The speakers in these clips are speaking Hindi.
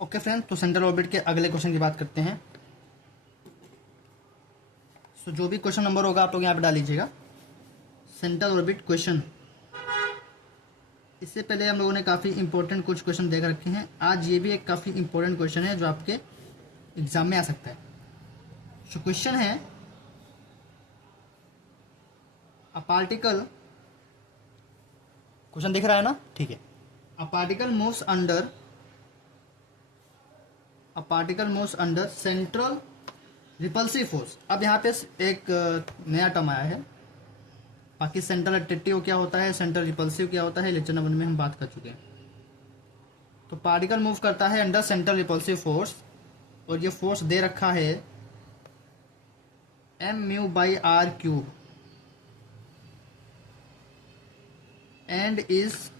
ओके फ्रेंड्स, तो सेंट्रल ऑर्बिट के अगले क्वेश्चन की बात करते हैं। सो जो भी क्वेश्चन नंबर होगा आप लोग यहाँ पे डाल लीजिएगा। सेंट्रल ऑर्बिट क्वेश्चन, इससे पहले हम लोगों ने काफ़ी इंपॉर्टेंट कुछ क्वेश्चन देख रखे हैं। आज ये भी एक काफ़ी इंपॉर्टेंट क्वेश्चन है जो आपके एग्जाम में आ सकता है। सो क्वेश्चन है, अ पार्टिकल, क्वेश्चन दिख रहा है ना? ठीक है। A particle moves under central repulsive force. अब यहाँ पे एक नया टर्म आया है। बाकी सेंट्रल अट्रैक्टिव क्या होता है, सेंट्रल रिपल्सिव क्या होता है, लेक्चर नंबर में हम बात कर चुके हैं। तो पार्टिकल मूव करता है अंडर सेंट्रल रिपल्सिव फोर्स, और ये फोर्स दे रखा है mu/r³ and is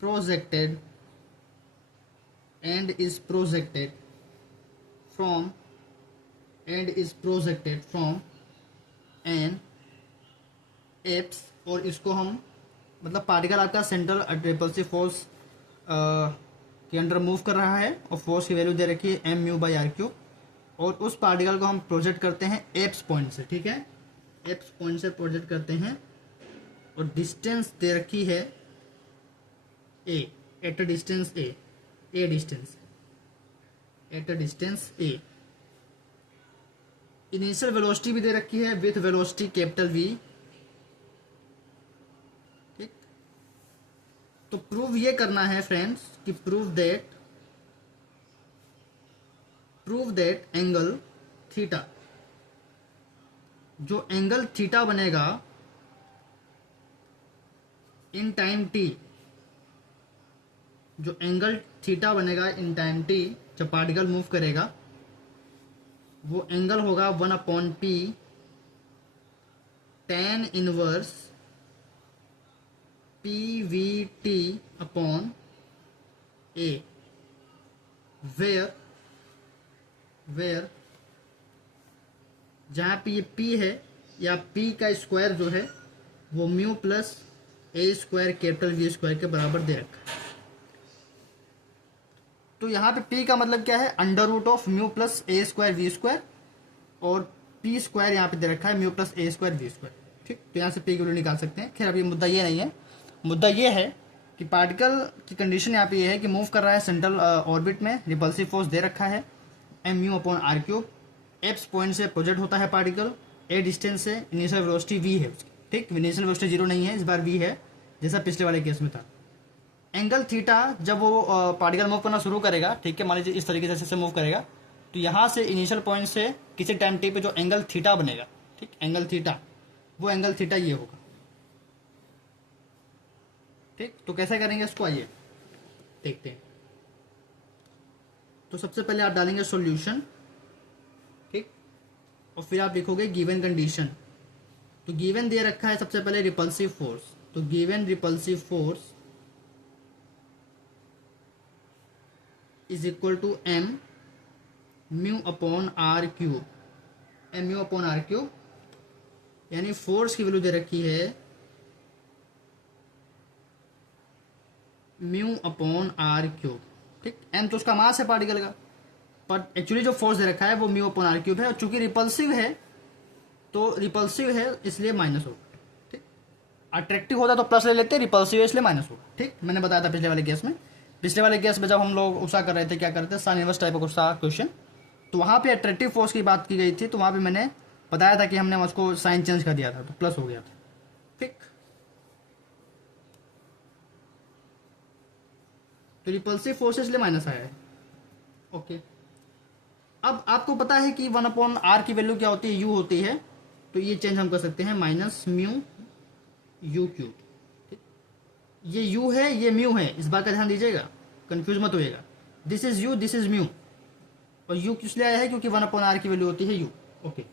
projected from an apps. और इसको हम मतलब पार्टिकल आपका सेंट्रल रिपल्सिव फोर्स के अंडर मूव कर रहा है और फोर्स की वैल्यू दे रखी है mu/r³, और उस पार्टिकल को हम प्रोजेक्ट करते हैं एप्स पॉइंट से। ठीक है, एप्स पॉइंट से प्रोजेक्ट करते हैं और डिस्टेंस दे रखी है a, at a distance a, at a distance a। Initial velocity भी दे रखी है विथ वेलोसिटी कैपिटल V। ठीक, तो प्रूव ये करना है फ्रेंड्स कि प्रूव दैट एंगल थीटा, जो एंगल थीटा बनेगा इन टाइम t, जो एंगल थीटा बनेगा इन टाइम t जब पार्टिकल मूव करेगा, वो एंगल होगा 1/p tan inverse pvt upon a, where जहाँ पे ये p है, या p का स्क्वायर जो है वो mu plus a² capital V² के बराबर दे रखा है। तो यहाँ पे p का मतलब क्या है, under root of mu plus a² V², और p² यहाँ पे दे रखा है म्यू प्लस a² V²। ठीक, तो यहाँ से p की वैल्यू निकाल सकते हैं। खैर अभी मुद्दा ये नहीं है, मुद्दा ये है कि पार्टिकल की कंडीशन यहाँ पे ये है कि मूव कर रहा है सेंट्रल ऑर्बिट में, रिपल्सिव फोर्स दे रखा है mu/r³, एप्स पॉइंट से प्रोजेक्ट होता है पार्टिकल ए डिस्टेंस से, इनिशियल वेलोसिटी v है उसकी। ठीक, इनिशियल वेलोसिटी 0 नहीं है, इस बार v है जैसा पिछले वाले केस में था। एंगल थीटा जब वो पार्टिकल मूव करना शुरू करेगा, ठीक है, मान लीजिए इस तरीके से मूव करेगा, तो यहाँ से इनिशियल पॉइंट से किसी टाइम टी पे जो एंगल थीटा बनेगा, ठीक, एंगल थीटा, वो एंगल थीटा ये होगा। ठीक, तो कैसे करेंगे इसको, आइए देखते हैं। तो सबसे पहले आप डालेंगे सॉल्यूशन, ठीक, और फिर आप लिखोगे गिवन कंडीशन। तो गिवन दे रखा है सबसे पहले रिपल्सिव फोर्स, तो given repulsive force is equal to mu/r³, mu/r³, यानी फोर्स की वैल्यू दे रखी है mu/r³। ठीक, m तो उसका मास है पार्टिकल का, पर एक्चुअली जो फोर्स दे रखा है वो mu/r³ है, और चूंकि रिपल्सिव है तो रिपल्सिव है इसलिए माइनस होगा। ठीक, अट्रैक्टिव होता तो प्लस ले लेते, रिपल्सिव है इसलिए माइनस होगा। ठीक, मैंने बताया था पिछले वाले केस में। पिछले वाले केस में जब हम लोग उषा कर रहे थे, क्या करते थे, साइन इनवर्स टाइप का क्वेश्चन, तो वहाँ पे अट्रैक्टिव फोर्स की बात की गई थी, तो वहाँ पे मैंने बताया था कि हमने उसको साइन चेंज कर दिया था तो प्लस हो गया था। ठीक, तो रिपल्सिव फोर्स इसलिए माइनस आया है। ओके, अब आपको पता है कि 1/r की वैल्यू क्या होती है, u होती है, तो ये चेंज हम कर सकते हैं -μu³। ये u है, ये म्यू है, इस बात का ध्यान दीजिएगा, कंफ्यूज मत होइएगा। This is u, this is mu, और u किस लिए आया है, क्योंकि 1/r की वैल्यू होती है u। ओके,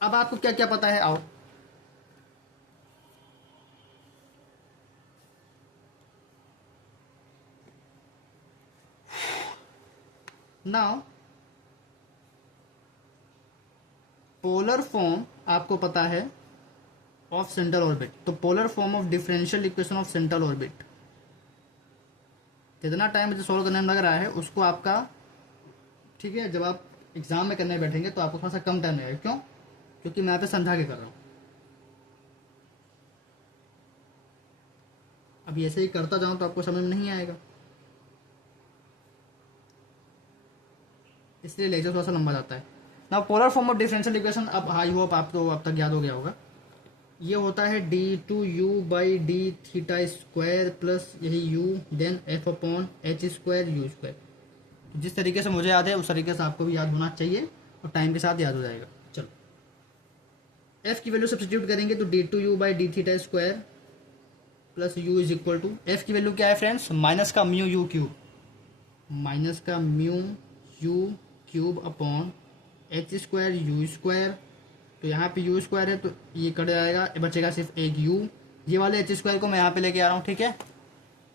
अब आपको क्या क्या पता है, आओ। नाउ पोलर फॉर्म आपको पता है ऑफ सेंट्रल ऑर्बिट। तो polar form of differential equation of central orbit, जितना टाइम मुझे सॉल्व करने में लग रहा है उसको आपका, ठीक है, जब आप एग्जाम में करने बैठेंगे तो आपको थोड़ा सा कम टाइम लगेगा। क्यों? क्योंकि मैं यहाँ पे समझा के कर रहा हूँ। अब ऐसे ही करता जाऊँ तो आपको समझ में नहीं आएगा, इसलिए लेक्चर थोड़ा सा लंबा जाता है ना। Polar form of differential equation, अब आई होप आपको अब तक याद हो गया होगा। ये होता है d2u/d थीटा² प्लस यही u देन f/h²u²। जिस तरीके से मुझे याद है उस तरीके से आपको भी याद होना चाहिए और टाइम के साथ याद हो जाएगा। चलो f की वैल्यू सब्स्टिट्यूट करेंगे तो d2u/d theta plus u is equal to, f की वैल्यू क्या है फ्रेंड्स, माइनस का म्यू यू क्यूब, माइनस का mu U cube upon h²u²। तो यहाँ पे u² है तो ये कट जाएगा, बचेगा सिर्फ एक u। ये वाले h² को मैं यहाँ पे लेके आ रहा हूँ, ठीक है।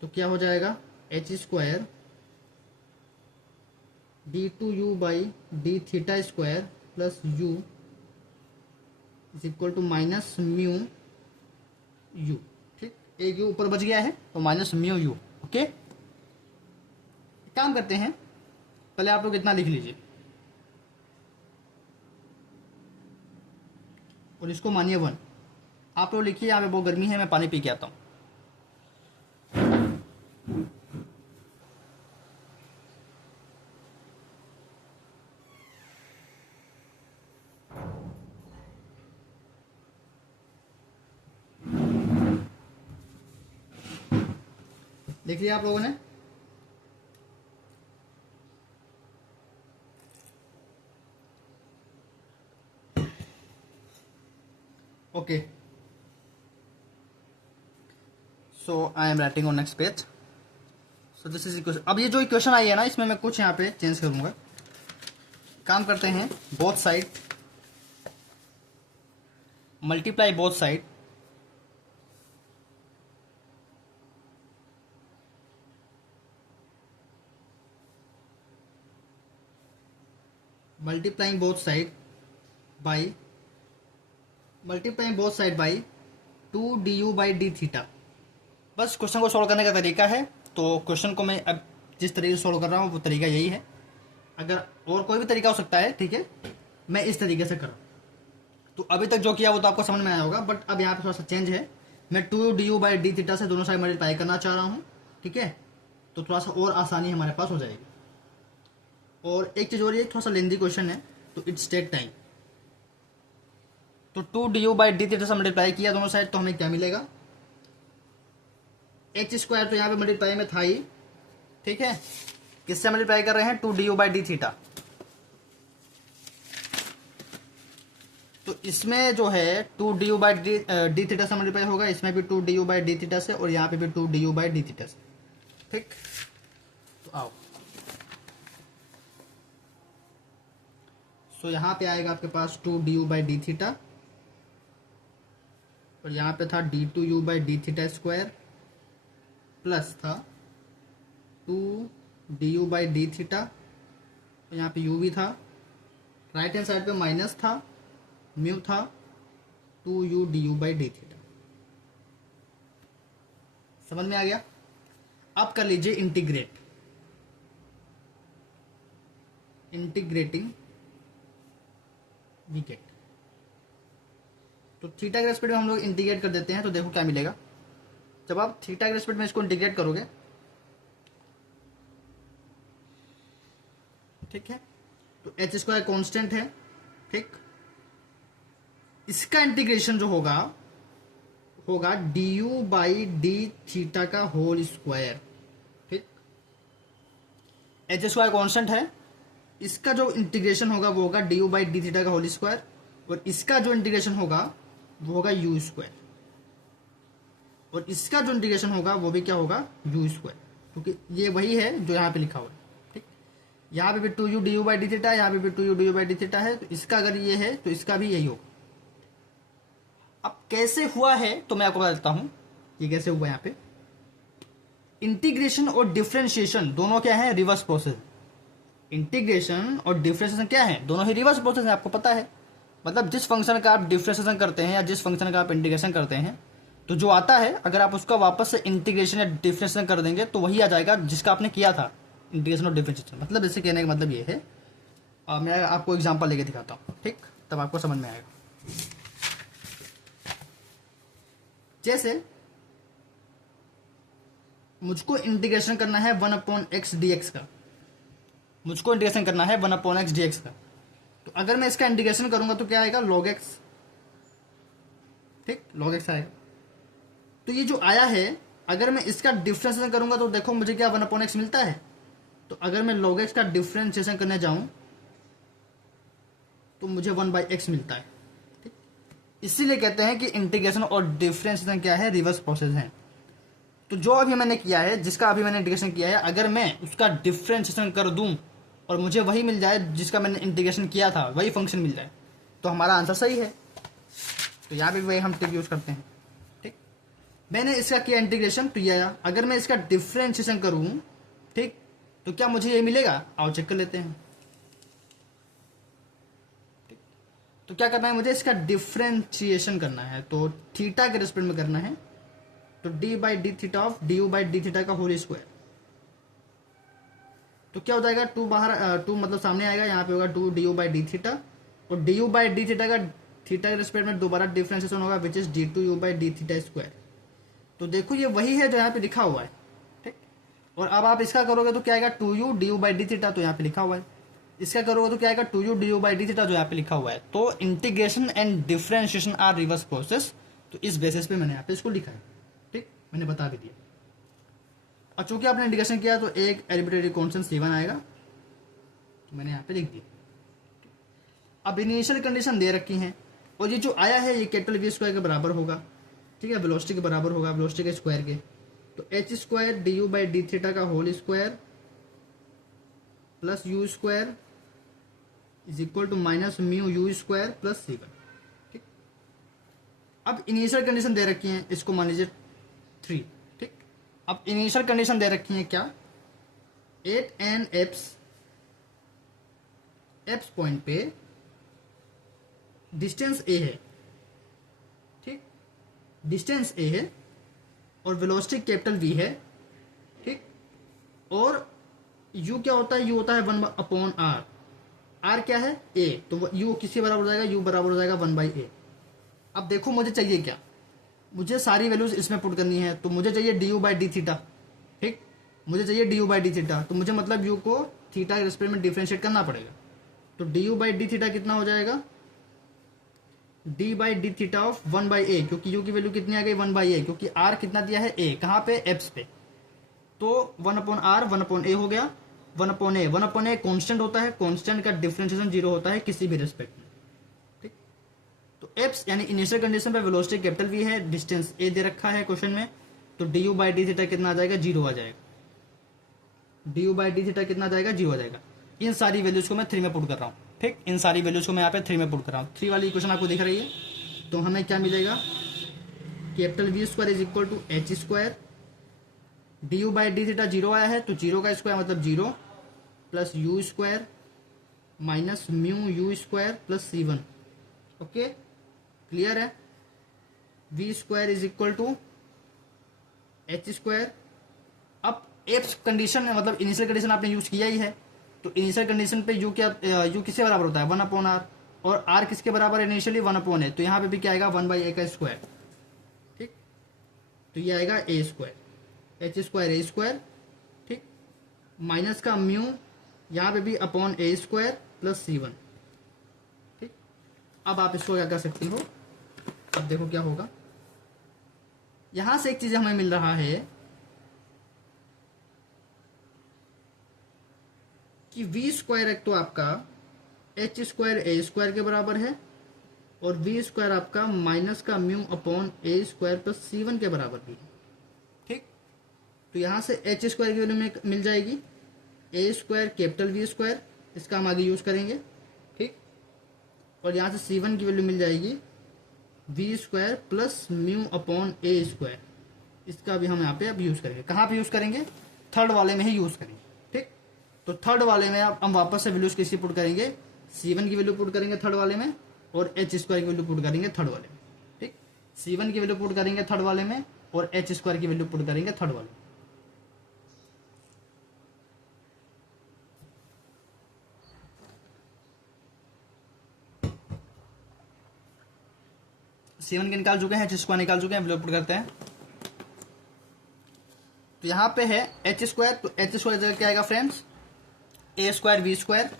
तो क्या हो जाएगा, h² d2u/d theta plus u is equal to minus mu u। ठीक, एक u ऊपर बच गया है तो माइनस म्यू u। ओके, काम करते हैं, पहले आप लोग इतना लिख लीजिए और इसको मानिए 1। आप लोग लिखिए, यहाँ पे बहुत गर्मी है, मैं पानी पी के आता हूँ। लिख लिया आप लोगों ने? Okay, so I am writing on next page. So this is equation. अब ये जो इक्वेशन आई है ना, इसमें मैं कुछ यहाँ पे चेंज करूंगा। काम करते हैं, both side multiply both side multiplying both side by 2du/d theta. बस क्वेश्चन को सॉल्व करने का तरीका है। तो क्वेश्चन को मैं अब जिस तरीके से सॉल्व कर रहा हूँ वो तरीका यही है। अगर और कोई भी तरीका हो सकता है, ठीक है, मैं इस तरीके से कर रहा हूँ। तो अभी तक जो किया वो तो आपको समझ में आया होगा, बट अब यहाँ पे थोड़ा सा चेंज है। मैं 2du/d थीटा से दोनों साइड मल्टीप्लाई करना चाह रहा हूँ, ठीक है। तो थोड़ा सा और आसानी हमारे पास हो जाएगी। और एक चीज़ और, ये थोड़ा सा लेंदी क्वेश्चन है तो इट्स टेक टाइम। तो 2du/d थीटा से मल्टीप्लाई किया दोनों साइड तो हमें क्या मिलेगा, h² तो यहाँ पे मल्टीप्लाई में था ही, ठीक है। किससे मल्टीप्लाई कर रहे हैं, 2du/d थीटा। तो इसमें जो है 2du/d थीटा से मल्टीप्लाई होगा, इसमें भी 2du/d थीटा से, और यहाँ पे भी 2du/d थीटा से। ठीक, तो आओ, सो यहाँ पे आएगा आपके पास 2du/d थीटा और यहाँ पे था d2u/d थीटा² प्लस था 2du/d थीटा और यहाँ पे u भी था। राइट हैंड साइड पे माइनस था, म्यू था, 2u/du/d थीटा। समझ में आ गया? अब कर लीजिए इंटीग्रेटिंग वी गेट। तो थीटा के रेस्पेक्ट में हम लोग इंटीग्रेट कर देते हैं, तो देखो क्या मिलेगा। जब आप थीटा के रेस्पेक्ट में इसको इंटीग्रेट करोगे, ठीक है, तो h² कांस्टेंट है, ठीक। इसका इंटीग्रेशन जो होगा du/d थीटा का होल स्क्वायर, ठीक। h² कांस्टेंट है, इसका जो इंटीग्रेशन होगा वो होगा du/d थीटा का होल स्क्वायर, और इसका जो इंटीग्रेशन होगा वो होगा u², और इसका जो इंटीग्रेशन होगा वो भी क्या होगा, u², क्योंकि ये वही है जो यहाँ पे लिखा हुआ है, ठीक। यहाँ पे भी 2u du/d थीटा, यहाँ पे भी 2u du/d थीटा है, तो इसका अगर ये है तो इसका भी यही होगा। अब कैसे हुआ है तो मैं आपको बता देता हूँ ये कैसे हुआ। यहाँ पे इंटीग्रेशन और डिफरेंशिएशन दोनों क्या है, रिवर्स प्रोसेस। इंटीग्रेशन और डिफरेंशिएशन क्या है, दोनों ही रिवर्स प्रोसेस है, आपको पता है। मतलब जिस फंक्शन का आप डिफरेंशिएशन करते हैं या जिस फंक्शन का आप इंटीग्रेशन करते हैं, तो जो आता है अगर आप उसका वापस से इंटीग्रेशन या डिफरेंशिएशन कर देंगे तो वही आ जाएगा जिसका आपने किया था इंटीग्रेशन और डिफरेंशिएशन। मतलब इसे कहने का मतलब ये है, मैं आपको एग्जांपल लेके दिखाता हूँ, ठीक, तब आपको समझ में आएगा। जैसे मुझको इंटीग्रेशन करना है 1/x dx का, मुझको इंटीग्रेशन करना है 1/x dx का, तो अगर मैं इसका इंटीग्रेशन करूंगा तो क्या आएगा, log x, ठीक, log x आएगा। तो ये जो आया है, अगर मैं इसका डिफरेंशिएशन करूंगा तो देखो मुझे क्या 1/x मिलता है। तो अगर मैं log x का डिफरेंशिएशन करने जाऊं तो मुझे 1/x मिलता है, ठीक। इसीलिए कहते हैं कि इंटीग्रेशन और डिफरेंशिएशन क्या है, रिवर्स प्रोसेस है। तो जो अभी मैंने किया है, जिसका अभी मैंने इंटीग्रेशन किया है, अगर मैं उसका डिफरेंशिएशन कर दूं और मुझे वही मिल जाए जिसका मैंने इंटीग्रेशन किया था, वही फंक्शन मिल जाए, तो हमारा आंसर सही है। तो यहाँ पे वही हम ट्रिक यूज करते हैं, ठीक। मैंने इसका किया इंटीग्रेशन, तो ये आया। अगर मैं इसका डिफरेंशिएशन करूं, ठीक, तो क्या मुझे ये मिलेगा, आओ चेक कर लेते हैं। तो क्या करना है, मुझे इसका डिफरेंशिएशन करना है, तो थीटा के रिस्पेक्ट में करना है। तो D by D theta of D you by D theta का होल स्क्वायर, तो क्या हो जाएगा, 2 बाहर, 2 मतलब सामने आएगा, यहाँ पे होगा 2 D you by D theta, और D you by D theta का थीटा के रिस्पेक्ट में दोबारा डिफरेंशिएशन होगा, which is D two U by D theta square. तो देखो ये वही है जो यहाँ पे लिखा हुआ है, ठीक। और अब आप इसका करोगे तो क्या आएगा, 2u d you by D theta, तो यहाँ पे लिखा हुआ है। इसका करोगे तो क्या आएगा, 2u d you by D theta, जो यहाँ पे लिखा हुआ है। तो integration and differentiation are reverse process, तो इस बेसिस पे मैंने यहाँ पे इसको लिखा है, ठीक, मैंने बता भी दिया। और चूंकि आपने इंटीग्रेशन किया तो एक आर्बिट्रेरी कांस्टेंट c1 आएगा, तो मैंने यहाँ पे लिख दिया। अब इनिशियल कंडीशन दे रखी हैं, और ये जो आया है ये कैपिटल वी स्क्वायर के बराबर होगा, ठीक है, वेलोसिटी के बराबर होगा, वेलोसिटी के स्क्वायर के। तो H square D you by D theta का whole square plus U square is equal to minus mu U square plus c1, ठीक। अब इनिशियल कंडीशन दे रखी है, इसको मान लीजिए 3, ठीक। अब इनिशियल कंडीशन दे रखी है क्या, 8 एन एप्स पॉइंट पे डिस्टेंस ए है, ठीक, डिस्टेंस ए है, और वेलोसिटी कैपिटल वी है, ठीक। और यू क्या होता है, यू होता है 1/r, आर क्या है, ए, तो यू किसके बराबर हो जाएगा, यू बराबर हो जाएगा 1/a। अब देखो मुझे चाहिए क्या, मुझे सारी वैल्यूज इसमें पुट करनी है, तो मुझे चाहिए D you by D theta, ठीक, मुझे चाहिए D you by D theta, तो मुझे मतलब यू को थीटा के रिस्पेक्ट में डिफरेंशिएट करना पड़ेगा। तो D you by D theta कितना हो जाएगा, D by D theta of 1/a, क्योंकि यू की वैल्यू कितनी आ गई, 1/a, क्योंकि आर कितना दिया है, ए, कहाँ पे, एप्स पे, तो 1/r 1/a हो गया, 1/a कांस्टेंट होता है, कांस्टेंट का डिफरेंशिएशन 0 होता है किसी भी रिस्पेक्ट में, ठीक। तो एप्स यानी इनिशियल कंडीशन पे वेलोसिटी कैपिटल वी है, डिस्टेंस ए दे रखा है क्वेश्चन में, तो D you by D theta कितना आ जाएगा, 0 आ जाएगा, D you by D theta कितना आ जाएगा, 0 आ जाएगा। इन सारी वैल्यूज को मैं 3 में पुट कर रहा हूँ, ठीक, इन सारी वैल्यूज को मैं यहाँ पे 3 में पुट कर रहा हूँ। 3 वाली इक्वेशन आपको दिख रही है, तो हमें क्या मिलेगा, capital V square is equal to H square, D you by D theta 0 आया है, तो 0 का स्क्वायर मतलब 0 plus U square minus mu U square plus c1, okay, clear है। V square is equal to H square. अब एप्स कंडीशन मतलब इनिशियल कंडीशन आपने यूज किया ही है, तो इनिशियल कंडीशन पे यू क्या, यू किसके बराबर होता है, 1/r, और r किसके बराबर है इनिशियली, 1/a, तो यहाँ पे भी क्या आएगा, 1/a का स्क्वायर, ठीक, तो ये आएगा a square, H square A square, ठीक, माइनस का म्यू यहाँ पे भी अपॉन ए स्क्वायर प्लस c1, ठीक। अब आप इसको क्या कर सकते हो, अब देखो क्या होगा, यहां से एक चीज हमें मिल रहा है कि वी स्क्वायर एक तो आपका एच स्क्वायर ए स्क्वायर के बराबर है, और वी स्क्वायर आपका माइनस का म्यू अपॉन ए स्क्वायर प्लस c1 के बराबर भी है, ठीक। तो यहां से एच स्क्वायर की वैल्यू में मिल जाएगी ए स्क्वायर कैपिटल वी स्क्वायर, इसका हम आगे यूज करेंगे, ठीक। और यहाँ से c1 की वैल्यू मिल जाएगी v square plus mu upon ए स्क्वायर, इसका भी हम यहाँ पे अब यूज करेंगे। कहाँ पे यूज करेंगे, थर्ड वाले में ही यूज करेंगे, ठीक। तो थर्ड वाले में अब हम वापस से वैल्यूज किसी पुट करेंगे, c1 की वैल्यू पुट करेंगे थर्ड वाले में, और एच स्क्वायर की वैल्यू पुट करेंगे थर्ड वाले में। ठीक, C1 की वैल्यू पुट करेंगे थर्ड वाले में और एच स्क्वायर की वैल्यू पुट करेंगे थर्ड वाले में। C1 के निकाल चुके हैं, एच स्क्वायर निकाल चुके हैं, वैल्यू पुट करते हैं। तो यहाँ पे है एच स्क्वायर, तो एच स्क्वायर की जगह क्या आएगा friends, a square we square,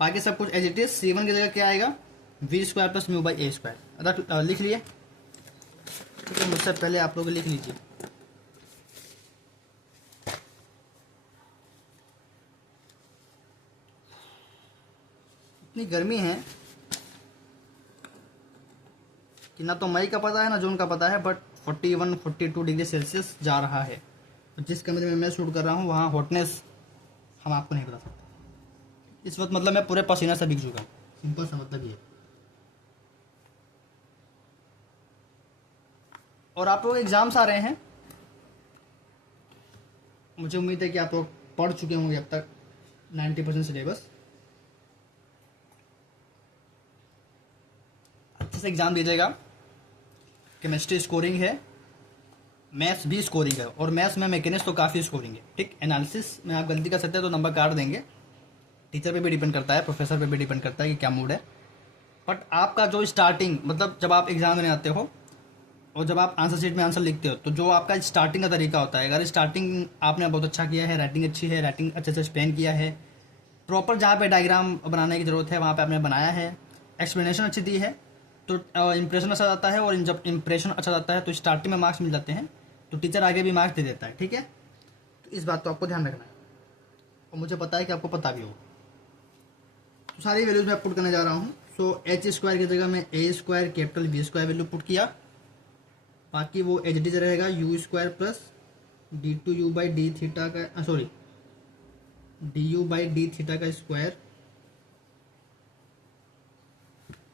बाकी सब कुछ एज इट इज। C1 की जगह क्या आएगा, v square plus mu by A square. लिख लिए, ठीक है, मुझसे पहले आप लोग लिख लीजिए। इतनी गर्मी है कि ना तो मई का पता है ना जून का पता है, बट 41-42 डिग्री सेल्सियस जा रहा है। तो जिस कमरे में मैं शूट कर रहा हूँ वहाँ हॉटनेस हम आपको नहीं बता सकते इस वक्त। मतलब मैं पूरे पसीना से भीग चुका हूँ, सिंपल सा मतलब ये। और आप लोग एग्जाम्स आ रहे हैं, मुझे उम्मीद है कि आप लोग पढ़ चुके होंगे अब तक 90% सिलेबस। अच्छे से एग्जाम दीजिएगा। केमिस्ट्री स्कोरिंग है, मैथ्स भी स्कोरिंग है, और मैथ्स में मैकेनिक्स तो काफ़ी स्कोरिंग है। ठीक, एनालिसिस में आप गलती कर सकते हैं तो नंबर काट देंगे। टीचर पे भी डिपेंड करता है, प्रोफेसर पे भी डिपेंड करता है कि क्या मूड है। बट आपका जो स्टार्टिंग, मतलब जब आप एग्जाम देने आते हो और जब आप आंसर शीट में आंसर लिखते हो, तो जो आपका स्टार्टिंग का तरीका होता है, अगर स्टार्टिंग आपने बहुत अच्छा किया है, राइटिंग अच्छी है, राइटिंग अच्छे से एक्सप्लेन किया है, प्रॉपर जहाँ पे डायग्राम बनाने की ज़रूरत है वहाँ पे आपने बनाया है, एक्सप्लेनेशन अच्छी दी है, तो इंप्रेशन अच्छा जाता है। और जब इंप्रेशन अच्छा जाता है तो स्टार्टिंग में मार्क्स मिल जाते हैं, तो टीचर आगे भी मार्क्स दे देता है। ठीक है, तो इस बात को आपको ध्यान रखना है, और मुझे पता है कि आपको पता भी होगा। तो सारी वैल्यूज मैं पुट करने जा रहा हूँ। सो एच स्क्वायर की जगह मैं A square capital V square value put किया, बाकी वो एच डी रहेगा U square plus D two U by D theta का, sorry D you by D theta का स्क्वायर,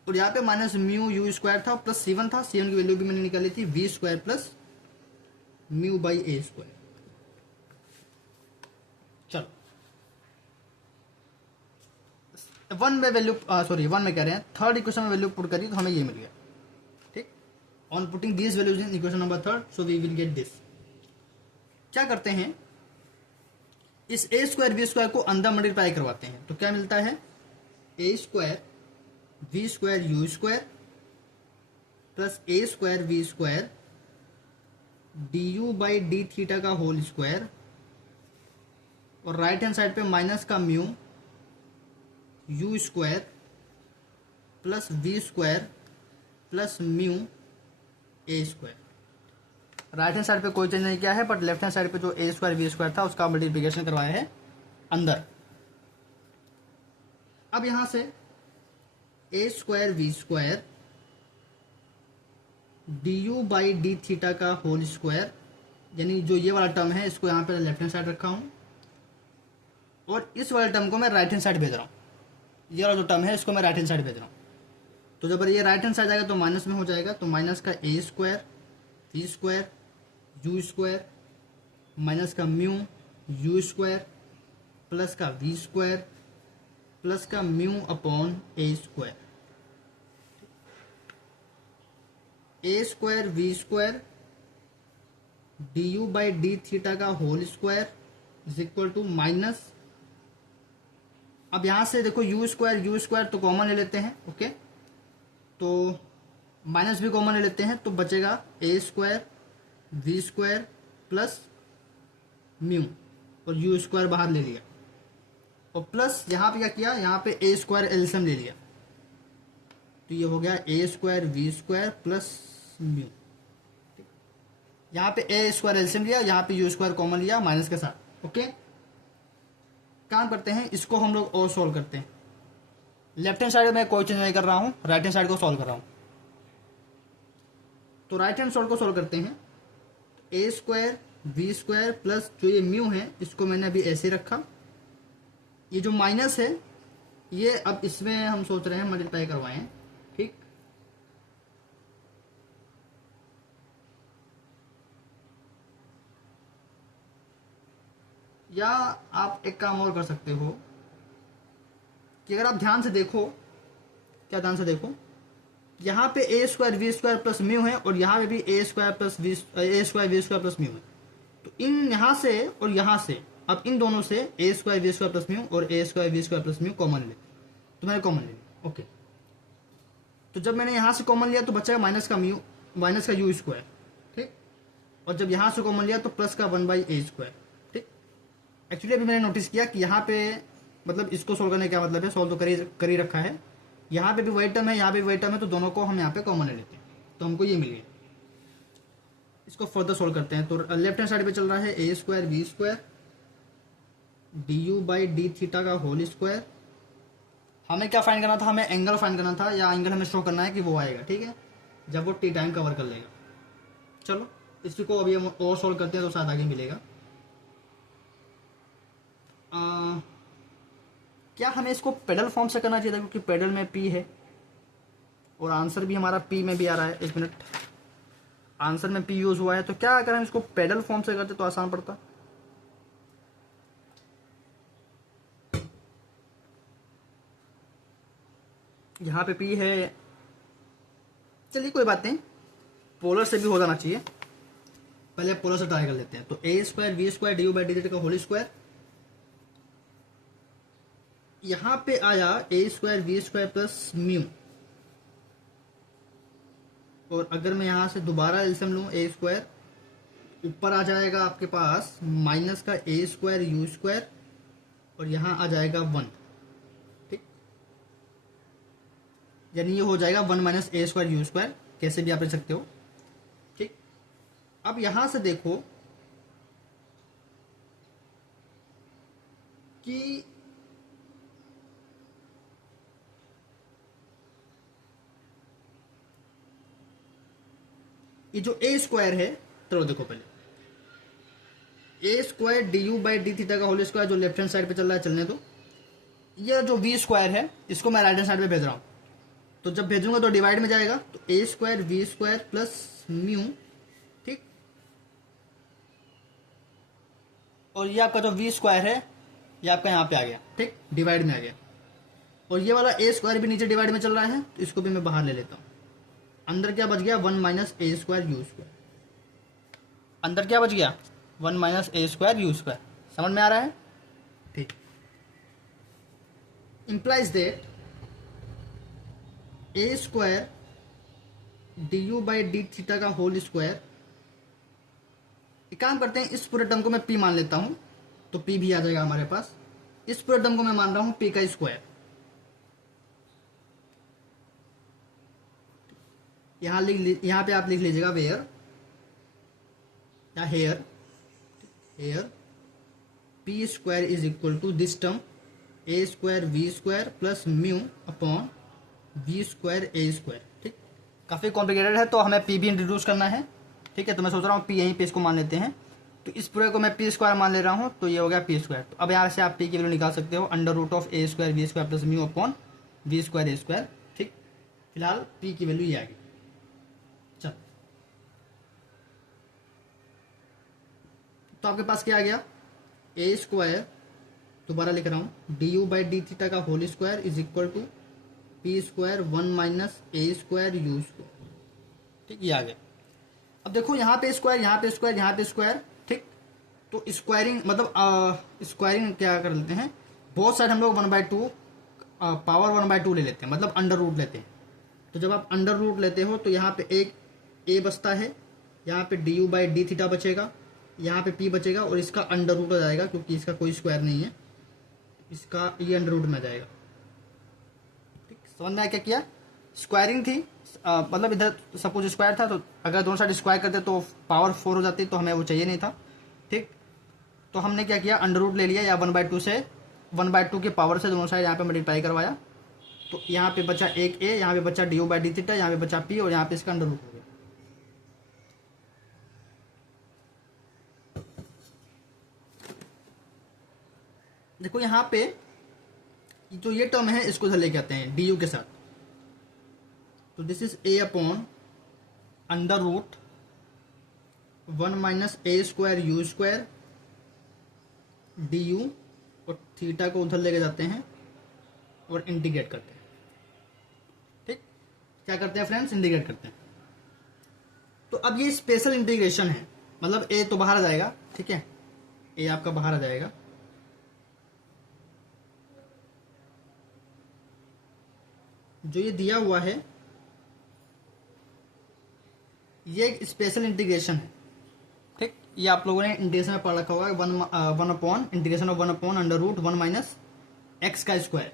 और यहाँ पे माइनस म्यू यू स्क्वायर था प्लस C1 था। C1 की वैल्यू भी मैंने निकाली थी, V square plus mu by A square. चलो, वन में वैल्यू, सॉरी वन में कह रहे हैं, थर्ड इक्वेशन में वैल्यू पुट करी तो हमें ये मिल गया। ठीक, on putting this values in equation number third, so we will get this. क्या करते हैं, इस ए स्क्वायर वी स्क्वायर को अंदर मल्टीप्लाई करवाते हैं, तो क्या मिलता है, A square we square you square plus A square we square D you by D theta का होल स्क्वायर, और राइट हैंड साइड पे माइनस का mu U square plus V square plus mu A square. Right hand side पे कोई चेंज नहीं किया है, बट लेफ्ट हैंड साइड पे जो ए स्क्वायर वी स्क्वायर था उसका मल्टीप्लिकेशन करवाया है अंदर। अब यहां से A square we square D you by D theta का होल स्क्वायर, यानी जो ये वाला टर्म है इसको यहाँ पे लेफ्ट हैंड साइड रखा हूँ, और इस वाले टर्म को मैं राइट हैंड साइड भेज रहा हूँ। ये वाला जो टर्म है इसको मैं राइट हैंड साइड भेज रहा हूँ। तो जब ये राइट हैंड साइड जाएगा तो माइनस में हो जाएगा, तो माइनस का A square we square you square minus का म्यू यू स्क्वायर प्लस का वी स्क्वायर प्लस का mu upon A square. A square we square D you by D theta का whole square is equal to minus, अब यहां से देखो यू स्क्वायर तो कॉमन ले लेते हैं, ओके, तो माइनस भी कॉमन ले लेते हैं, तो बचेगा A square we square plus mu, और यू स्क्वायर बाहर ले लिया, और प्लस यहाँ पे क्या किया, यहाँ पे ए स्क्वायर एलसीएम ले लिया, तो ये हो गया A square we square plus mu. यहाँ पे ए स्क्वायर एलसीएम लिया, यहाँ पे यू स्क्वायर कॉमन लिया माइनस के साथ, ओके। काम करते हैं, इसको हम लोग और सॉल्व करते हैं। लेफ्ट हैंड साइड में कोई चेंज नहीं कर रहा हूँ, राइट हैंड साइड को सॉल्व कर रहा हूँ। तो राइट हैंड साइड को सॉल्व करते हैं, ए स्क्वायर वी स्क्वायर प्लस जो ये म्यू है इसको मैंने अभी ऐसे रखा, ये जो माइनस है ये अब इसमें हम सोच रहे हैं मल्टीप्लाई करवाएं, ठीक। या आप एक काम और कर सकते हो कि अगर आप ध्यान से देखो, क्या ध्यान से देखो, यहाँ पे A square we square plus mu है और यहाँ पे भी A square we square plus mu है। तो इन यहाँ से और यहाँ से अब इन दोनों से A square we square plus mu और A square we square plus mu common ले, तो मैंने कॉमन ले लिया। ओके, तो जब मैंने यहाँ से कॉमन लिया तो बचेगा माइनस का यू स्क्वायर, ठीक। और जब यहाँ से कॉमन लिया तो प्लस का 1/a स्क्वायर, ठीक। एक्चुअली अभी मैंने नोटिस किया कि यहाँ पे मतलब इसको सोल्व करने का क्या मतलब है, सोल्व तो कर ही रखा है, यहाँ पे भी वही टर्म है, यहाँ पे भी वही टर्म है, तो दोनों को हम यहाँ पे कॉमन ले लेते हैं, तो हमको ये मिल गया। इसको फर्दर सोल्व करते हैं। तो लेफ्ट हैंड साइड पे चल रहा है A square we square du/d theta का होल स्क्वायर। हमें क्या फाइंड करना था, हमें एंगल फाइंड करना था, या एंगल हमें शो करना है कि वो आएगा, ठीक है, जब वो टी टाइम कवर कर लेगा। चलो इसी को अभी हम और सोल्व करते हैं तो शायद आगे मिलेगा। क्या हमें इसको पेडल फॉर्म से करना चाहिए था, क्योंकि पेडल में पी है और आंसर भी हमारा पी में भी आ रहा है। एक मिनट, आंसर में पी यूज हुआ है, तो क्या अगर हम इसको पेडल फॉर्म से करते तो आसान पड़ता। यहाँ पे पी है, चलिए कोई बात नहीं, पोलर से भी हो जाना चाहिए। पहले पोलर से ट्राई कर लेते हैं। तो A square we square du/dt का होल स्क्वायर, यहाँ पे आया A square we square plus mu, और अगर मैं यहाँ से दोबारा एलसीएम लूँ ए स्क्वायर, ऊपर आ जाएगा आपके पास माइनस का ए स्क्वायर यू स्क्वायर और यहाँ आ जाएगा 1, ठीक। यानी ये हो जाएगा 1 minus a square you square, कैसे भी आप लिख सकते हो, ठीक। अब यहाँ से देखो कि ये जो ए स्क्वायर है, चलो देखो पहले ए स्क्वायर du/d थीटा का होल स्क्वायर जो लेफ्ट हैंड साइड पे चल रहा है, चलने दो। ये जो वी स्क्वायर है इसको मैं राइट हैंड साइड पे भेज रहा हूँ, तो जब भेजूंगा तो डिवाइड में जाएगा, तो A square we square plus mu, ठीक। और ये आपका जो वी स्क्वायर है ये आपका यहाँ पे आ गया, ठीक, डिवाइड में आ गया। और ये वाला ए स्क्वायर भी नीचे डिवाइड में चल रहा है, तो इसको भी मैं बाहर ले लेता हूँ। अंदर क्या बच गया, 1 minus a square you square. अंदर क्या बच गया, 1 minus a square you square. समझ में आ रहा है, ठीक। Implies that A square du/d theta का होल स्क्वायर, एक काम करते हैं, इस पूरे टर्म को मैं पी मान लेता हूं, तो पी भी आ जाएगा हमारे पास। इस पूरे टर्म को मैं मान रहा हूं पी का स्क्वायर। यहां पे आप लिख लीजिएगा वेयर या here p square is equal to this term a square we square plus mu upon v square A square, ठीक। काफ़ी कॉम्प्लिकेटेड है, तो हमें पी भी इंट्रोड्यूस करना है, ठीक है। तो मैं सोच रहा हूँ पी यहीं पे इसको मान लेते हैं, तो इस पूरे को मैं पी स्क्वायर मान ले रहा हूँ, तो ये हो गया पी स्क्वायर। तो अब यहाँ से आप पी की वैल्यू निकाल सकते हो, √ऑफ a square we square plus mu upon v square A square, ठीक। फिलहाल पी की वैल्यू ये आ गई। चल, तो आपके पास क्या आ गया, ए स्क्वायर, दोबारा लिख रहा हूँ du/d थीटा का whole square is equal to p square 1 minus a square you square, ठीक। ये आ गया। अब देखो यहाँ पे स्क्वायर, यहाँ पे स्क्वायर, यहाँ पे स्क्वायर, ठीक। तो स्क्वायरिंग मतलब स्क्वायरिंग क्या कर लेते हैं, बहुत सारे हम लोग 1/2 पावर 1/2 ले लेते हैं, मतलब अंडर रूट लेते हैं। तो जब आप अंडर रूट लेते हो तो यहाँ पे एक ए बचता है, यहाँ पे du/d थीटा बचेगा, यहाँ पे p बचेगा, और इसका अंडर रूट हो जाएगा क्योंकि इसका कोई स्क्वायर नहीं है, इसका ये अंडर रूट में जाएगा, ठीक। समझ में आया क्या किया, स्क्वायरिंग थी, मतलब इधर सब कुछ स्क्वायर था, तो अगर दोनों साइड स्क्वायर करते तो पावर 4 हो जाती, तो हमें वो चाहिए नहीं था, ठीक। तो हमने क्या किया, अंडर रूट ले लिया, या 1/2 से 1/2 की पावर से दोनों साइड यहाँ पे मल्टीप्लाई करवाया, तो यहाँ पे बचा एक ए, यहाँ पे बचा du/d थीटा, यहाँ पे बचा p, और यहाँ पे इसका अंडर रूट हो गया। देखो यहाँ पे जो ये टर्म है इसको इधर लेके आते हैं du के साथ, तो this is a upon under root 1 minus a square you square du, और थीटा को उधर लेके जाते हैं और इंटीग्रेट करते हैं, ठीक। क्या करते हैं फ्रेंड्स, इंटीग्रेट करते हैं। तो अब ये स्पेशल इंटीग्रेशन है, मतलब ए तो बाहर आ जाएगा, ठीक है, ए आपका बाहर आ जाएगा। जो ये दिया हुआ है ये एक स्पेशल इंटीग्रेशन है, ठीक। ये आप लोगों ने इंटीग्रेशन में पढ़ रखा होगा, one upon integration of 1 under root 1 minus x का स्क्वायर।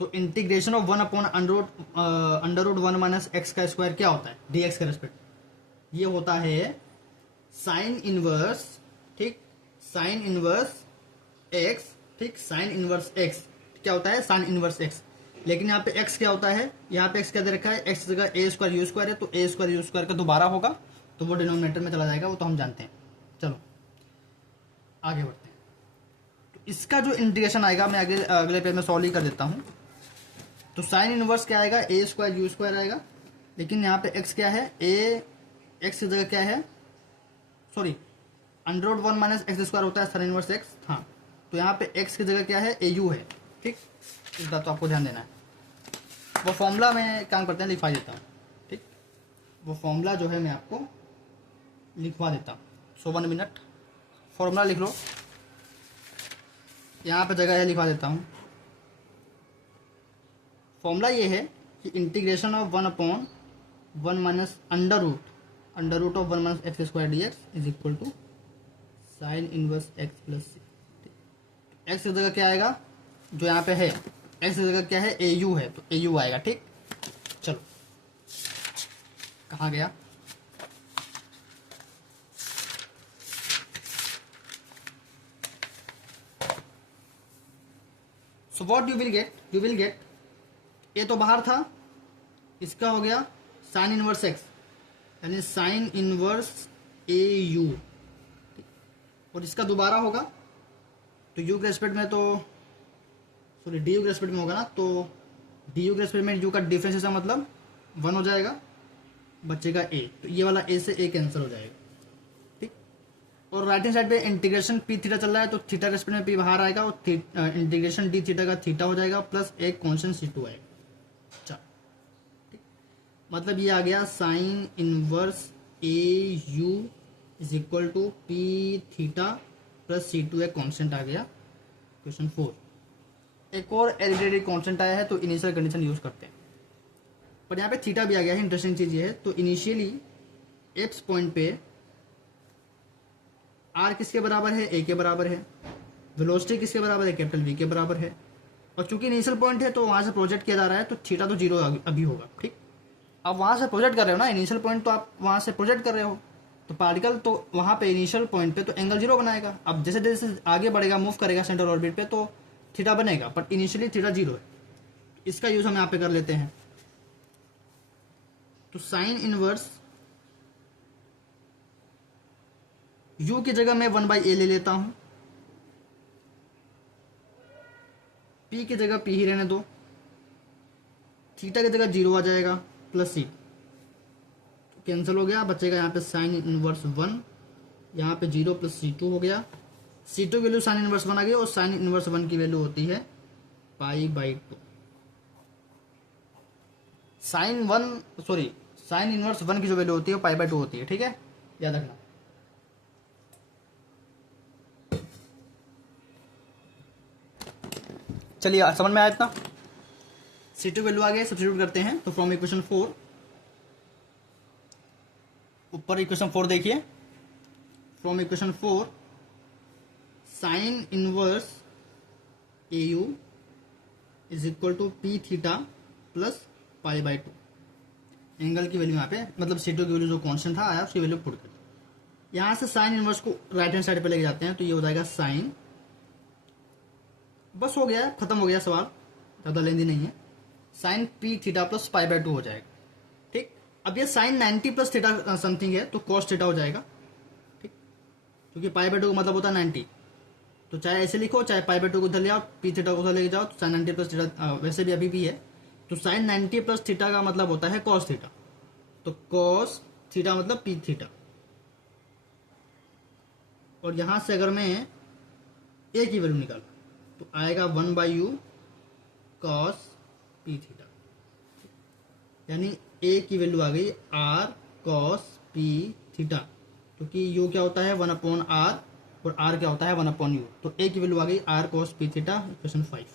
तो integration of 1 upon under root 1 minus x का स्क्वायर क्या होता है, डी एक्स के रेस्पेक्ट, ये होता है साइन इनवर्स, ठीक, साइन इनवर्स एक्स, ठीक, साइन इनवर्स एक्स क्या होता है, साइन इनवर्स एक्स। लेकिन यहाँ पे x क्या होता है, यहाँ पे x क्या दे रखा है, x जगह ए स्क्वायर यू स्क्वायर है, तो ए स्क्वायर यू स्क्वायर का दोबारा होगा तो वो डिनोमिनेटर में चला जाएगा, वो तो हम जानते हैं। चलो आगे बढ़ते हैं। तो इसका जो इंटीग्रेशन आएगा मैं आगे अगले पेज में सॉल्व ही कर देता हूँ। तो साइन इनवर्स क्या आएगा, ए स्क्वायर यू स्क्वायर आएगा, लेकिन यहाँ पे x क्या है, ए एक्स की जगह क्या है, sorry under root 1 minus x square होता है साइन इनवर्स एक्स, हाँ। तो यहाँ पे x की जगह क्या है, ए यू है, ठीक। इस बात तो आपको ध्यान देना है। वो फॉर्मूला में काम करते हैं, लिखवा देता हूँ, ठीक। वो फॉर्मूला जो है मैं आपको लिखवा देता हूँ। सो 1 मिनट, फॉर्मूला लिख लो, यहाँ पे जगह है, लिखवा देता हूँ। फॉर्मूला ये है कि integration of 1 upon 1 minus under root of 1 minus x square d x is equal to sine inverse x plus c. X की जगह क्या आएगा, जो यहाँ पे है एक्स की जगह क्या है, ए यू है, तो ए यू आएगा, ठीक। चलो कहाँ गया, so what you will get, A तो बाहर था, इसका हो गया साइन इनवर्स एक्स, यानी साइन इनवर्स ए यू, और इसका दोबारा होगा तो यू के रेस्पेक्ट में, तो सॉरी डी यू के रेस्पेक्ट में होगा ना, तो डी यू के रेस्पेक्ट में यू का डिफरेंशिएशन मतलब 1 हो जाएगा, बचेगा ए, तो ये वाला ए से ए कैंसिल हो जाएगा, ठीक। और राइट हैंड साइड पे इंटीग्रेशन पी थीटा चल रहा है, तो थीटा रेस्पेक्ट में पी बाहर आएगा और इंटीग्रेशन डी थीटा का थीटा हो जाएगा प्लस एक कॉन्स्टेंट सी टू आएगा, अच्छा, ठीक। मतलब ये आ गया sine inverse A you is equal to P theta plus c two, एक कॉन्स्टेंट आ गया। क्वेश्चन 4 एक और एरिडिटरी कांस्टेंट आया है, तो इनिशियल कंडीशन यूज करते हैं, पर यहाँ पे थीटा भी आ गया है। इंटरेस्टिंग चीज ये है, तो इनिशियली एक्स पॉइंट पे आर किसके बराबर है, ए के बराबर है, वेलोसिटी किसके बराबर है, कैपिटल वी के बराबर है, और चूंकि इनिशियल पॉइंट है तो वहां से प्रोजेक्ट किया जा रहा है, तो थीटा तो 0 अभी होगा, ठीक। अब वहां से प्रोजेक्ट कर रहे हो ना, इनिशियल पॉइंट तो आप वहां से प्रोजेक्ट कर रहे हो, तो पार्टिकल तो वहां पे इनिशियल पॉइंट पे तो एंगल 0 बनाएगा। अब जैसे जैसे आगे बढ़ेगा, मूव करेगा सेंट्रल ऑर्बिट पे, तो थीटा बनेगा, बट इनिशियली थीटा 0 है। इसका यूज हम यहाँ पे कर लेते हैं, तो साइन इनवर्स u की जगह मैं 1/a ले लेता हूं, p की जगह p ही रहने दो, थीटा की जगह 0 आ जाएगा प्लस c, तो कैंसिल हो गया, बचेगा यहाँ पे साइन इनवर्स 1, यहाँ पे 0 प्लस c2 हो गया, c2 वैल्यू साइन इनवर्स 1 आ गई, और साइन इनवर्स 1 की वैल्यू होती है π/2। साइन इनवर्स 1 की जो वैल्यू होती है π/2 होती है, ठीक है, याद रखना। चलिए समझ में आया इतना, c2 वैल्यू आ गया, सब्स्टिट्यूट करते हैं, तो फ्रॉम इक्वेशन 4, ऊपर इक्वेशन 4 देखिए, from equation 4 sine inverse A you is equal to P theta plus π/2, angle की वैल्यू यहाँ पे, मतलब c2 की वैल्यू जो कांस्टेंट था आया, उसकी वैल्यू पुट कर, यहाँ से साइन इनवर्स को राइट हैंड साइड पे लेके जाते हैं, तो ये हो जाएगा साइन, बस हो गया, खत्म हो गया सवाल, ज़्यादा लेंदी नहीं है, साइन पी थीटा प्लस π/2 हो जाएगा, ठीक। अब ये साइन 90 प्लस थीटा समथिंग है, तो कॉस थीटा हो जाएगा, ठीक, क्योंकि π/2 का मतलब होता है 90, तो चाहे ऐसे लिखो, चाहे π/2 को उधर ले आओ, पी थीटा को उधर लेके जाओ, तो साइन 90 प्लस थीटा वैसे भी अभी भी है, तो साइन 90 प्लस थीटा का मतलब होता है कॉस थीटा, तो कॉस थीटा मतलब पी थीटा, और यहां से अगर मैं ए की वैल्यू निकालूं तो आएगा 1/u cos p थीटा, यानी ए की वैल्यू आ गई आर कॉस पी थीटा, क्योंकि यू क्या होता है 1/r और आर क्या होता है 1/u, तो ए की वैल्यू आ गई r cos P theta, equation 5।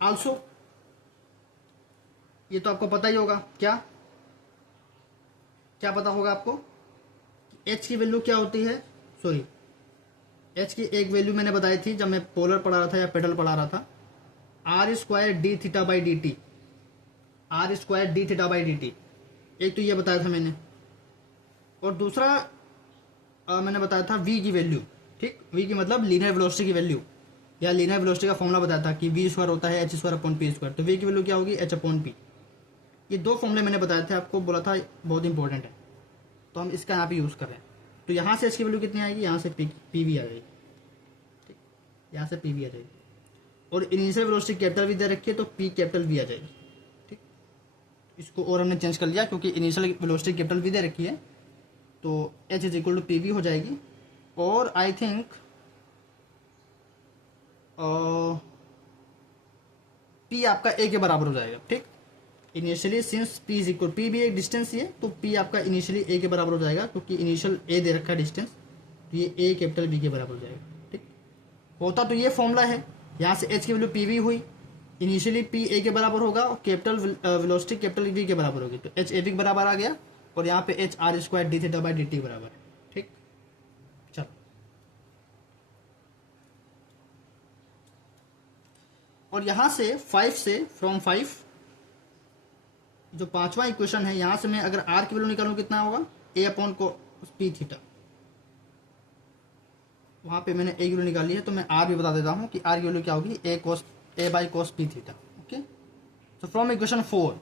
Also ये तो आपको पता ही होगा, क्या क्या पता होगा आपको, एच की वैल्यू क्या होती है, सॉरी एच की एक वैल्यू मैंने बताई थी जब मैं पोलर पढ़ा रहा था या पेडल पढ़ा रहा था, r square d theta by D t, r square d theta by D t, एक तो ये बताया था मैंने, और दूसरा मैंने बताया था वी की वैल्यू, ठीक, वी की मतलब लीनियर वेलोसिटी की वैल्यू, या लीनियर वेलोसिटी का फॉर्मूला बताया था कि वी स्क्वायर होता है h square upon P square, तो वी की वैल्यू क्या होगी एच अपॉन पी। ये दो फॉर्मूले मैंने बताए थे आपको, बोला था बहुत इंपॉर्टेंट है, तो हम इसका यहाँ पे यूज़ कर रहे हैं। तो यहाँ से एच की वैल्यू कितनी आएगी, यहाँ से पी वी आ जाएगी, ठीक, यहाँ से पी वी आ जाएगी, और इनिशियल वेलोसिटी कैपिटल वी दे रखी है तो पी कैपिटल वी आ जाएगी, ठीक। इसको और हमने चेंज कर लिया क्योंकि इनिशियल वेलोसिटी कैपिटल वी दे रखी है, तो h is equal to p v हो जाएगी। और आई थिंक पी आपका ए के बराबर हो जाएगा, ठीक। Initially since P is equal, P भी एक डिस्टेंस ही है, तो पी आपका इनिशियली ए के बराबर हो जाएगा, क्योंकि इनिशियल ए दे रखा है डिस्टेंस, तो ये ए कैपिटल बी के बराबर हो जाएगा, ठीक। होता तो ये फॉर्मूला है, यहाँ से एच की वैल्यू पी वी हुई, इनिशियली पी ए के बराबर होगा और कैपिटल वेलोसिटी कैपिटल वी के बराबर होगी, तो एच ए वी के बराबर आ गया, और यहाँ पे H R square d theta by D T बराबर है, ठीक। चलो और यहाँ से 5 से फ्रॉम 5 जो पांचवा इक्वेशन है, यहां से मैं अगर आर की वैल्यू निकालूं कितना होगा ए अपॉन को पी थीटा, वहां पे मैंने ए की वैल्यू निकाली है, तो मैं आर भी बता देता हूं कि आर की वैल्यू क्या होगी A by cos P theta, okay. तो फ्रॉम इक्वेशन 4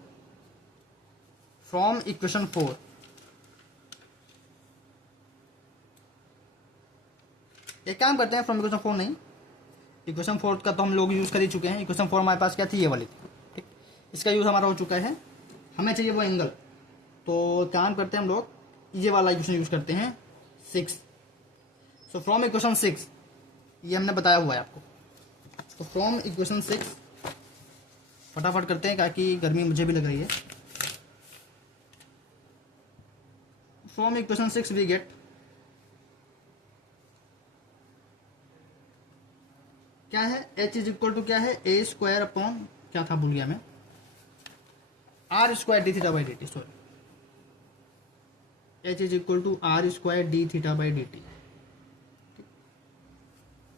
एक काम करते हैं, फ्रॉम इक्वेशन 4 नहीं, इक्वेशन 4 का तो हम लोग यूज कर ही चुके हैं, इक्वेशन 4 हमारे पास क्या थी, ये वाली थी, ठीक। इसका यूज हमारा हो चुका है, हमें चाहिए वो एंगल, तो काम करते हैं हम लोग ये वाला इक्वेशन यूज करते हैं 6। सो फ्रॉम इक्वेशन 6, ये हमने बताया हुआ है आपको, तो फ्रॉम इक्वेशन 6 फटाफट करते हैं ताकि गर्मी मुझे भी लग रही है। फ्रॉम इक्वेशन 6 वी गेट, क्या है, एच इज इक्वल टू क्या है ए स्क्वायर अपॉन क्या था भूल गया मैं, r square d theta by D t, sorry h is equal to r square d theta by D t.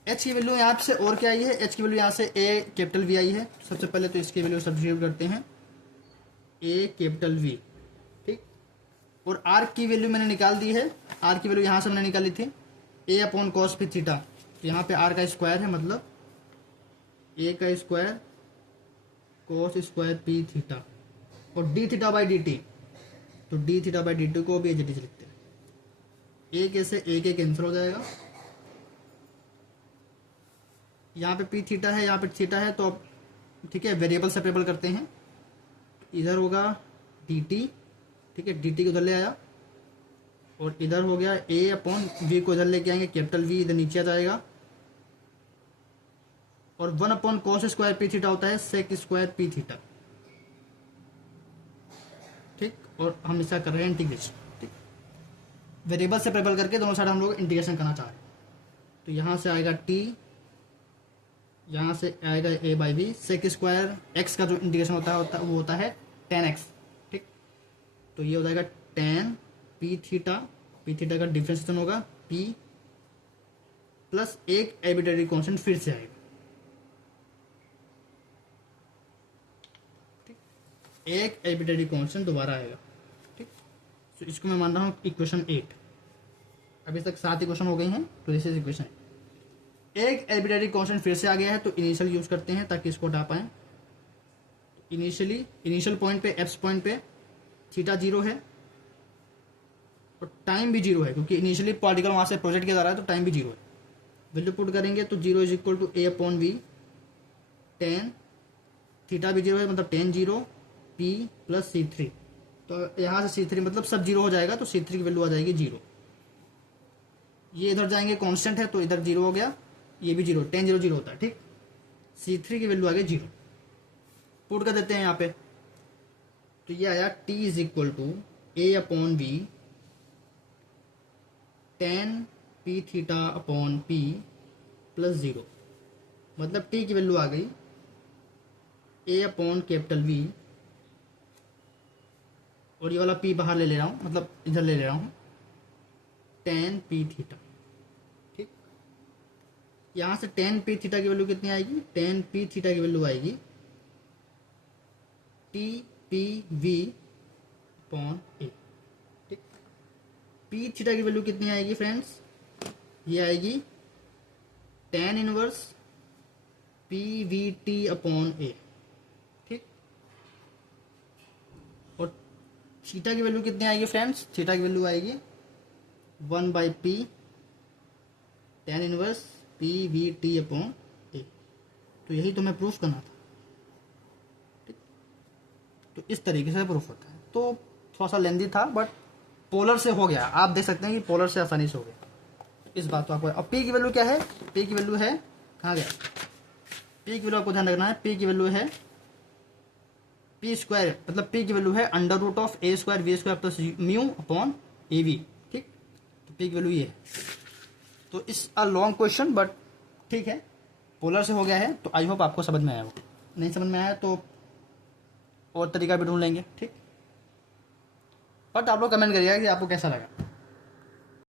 H की वैल्यू यहाँ से और क्या आई है, एच की वैल्यू यहाँ से ए कैपिटल वी आई है, सबसे पहले तो इसकी वैल्यू सब्स्टिट्यूट करते हैं ए कैपिटल वी, ठीक। और आर की वैल्यू मैंने निकाल दी है, आर की वैल्यू यहाँ से मैंने निकाली थी ए अपॉन कॉस पी थीटा, तो यहाँ पे आर का स्क्वायर है, मतलब ए का square cos square P theta, और D theta by D T, तो D theta by D T को भी एज इट इज लिखते हैं, ए कैसे ए के कैंसिल हो जाएगा, यहाँ पे पी थीटा है, यहाँ पे थीटा है, तो अब ठीक है वेरिएबल सेपरेबल करते हैं, इधर होगा डी टी, ठीक है डी टी को उधर ले आया, और इधर हो गया ए अपॉन वी को इधर लेके आएंगे, कैपिटल वी इधर नीचे आ जाएगा, और 1 upon cos square P theta होता है सेक स्क्वायर पी थीटा, ठीक। और हम इसका कर रहे हैं इंटीग्रेशन, ठीक, वेरिएबल सेपरेबल करके दोनों साइड हम लोग इंटीग्रेशन करना चाह रहे हैं, तो यहाँ से आएगा टी, यहाँ से आएगा A by V, sec square X का जो इंटीग्रेशन होता है वो होता है tan x, ठीक। तो ये हो जाएगा tan पी थीटा का डिफ्रेंशिएशन होगा p प्लस एक एर्बिट्रेरी कांस्टेंट फिर से आएगा, ठीक, एक एर्बिट्रेरी कांस्टेंट दोबारा आएगा, ठीक। तो इसको मैं मान रहा हूँ इक्वेशन 8, अभी तक 7 इक्वेशन हो गई हैं, तो दिस इज इक्वेशन, एक एर्बिट्रेरी कांस्टेंट फिर से आ गया है, तो इनिशियल यूज करते हैं ताकि इसको हटा पाएं। इनिशियल पॉइंट पे एप्स पॉइंट पे थीटा 0 है और टाइम भी 0 है, क्योंकि इनिशियली पार्टिकल वहां से प्रोजेक्ट किया जा रहा है, तो टाइम भी 0 है। वैल्यू पुट करेंगे तो 0 is equal to a upon v, tan theta भी 0 है, मतलब टेन 0 पी प्लस C3, तो यहाँ से C3 मतलब सब 0 हो जाएगा, तो C3 की वैल्यू आ जाएगी 0। ये इधर जाएंगे कांस्टेंट है, तो इधर 0 हो गया, ये भी 0, टेन 0 0 होता है, ठीक। C3 की वैल्यू आ गई 0, पुट कर देते हैं यहाँ पे, तो ये आया t is equal to a upon b tan p theta upon p plus 0। मतलब टी की वैल्यू आ गई ए अपॉन कैपिटल वी, और ये वाला पी बाहर ले रहा हूँ, मतलब इधर ले रहा हूँ, टेन पी थीटा। ठीक, यहाँ से टेन पी थीटा की वैल्यू कितनी आएगी? टेन पी थीटा की वैल्यू आएगी T P V upon A. ठीक, पी थीटा की वैल्यू कितनी आएगी फ्रेंड्स? ये आएगी tan inverse P V T upon A. ठीक, और थीटा की वैल्यू कितनी आएगी फ्रेंड्स? थीटा की वैल्यू आएगी 1/p tan inverse P V T upon A. तो यही तुम्हें प्रूफ करना था। ठीक, तो इस तरीके से प्रूफ होता है। तो थोड़ा सा लेंदी था, बट पोलर से हो गया। आप देख सकते हैं कि पोलर से आसानी से हो गया। इस बात को आपको, अब पी की वैल्यू क्या है? पी की वैल्यू है, कहाँ गया पी की वैल्यू? आपको ध्यान रखना है, पी की वैल्यू है पी स्क्वायर, मतलब पी की वैल्यू है under root of a square we square plus mu upon a v. ठीक, तो पी की वैल्यू ये है। तो इस अ लॉन्ग क्वेश्चन, बट ठीक है, पोलर से हो गया है। तो आई होप आपको समझ में आया हो। नहीं समझ में आया तो और तरीका भी ढूंढ लेंगे। ठीक, बट आप लोग कमेंट करिएगा कि आपको कैसा लगा।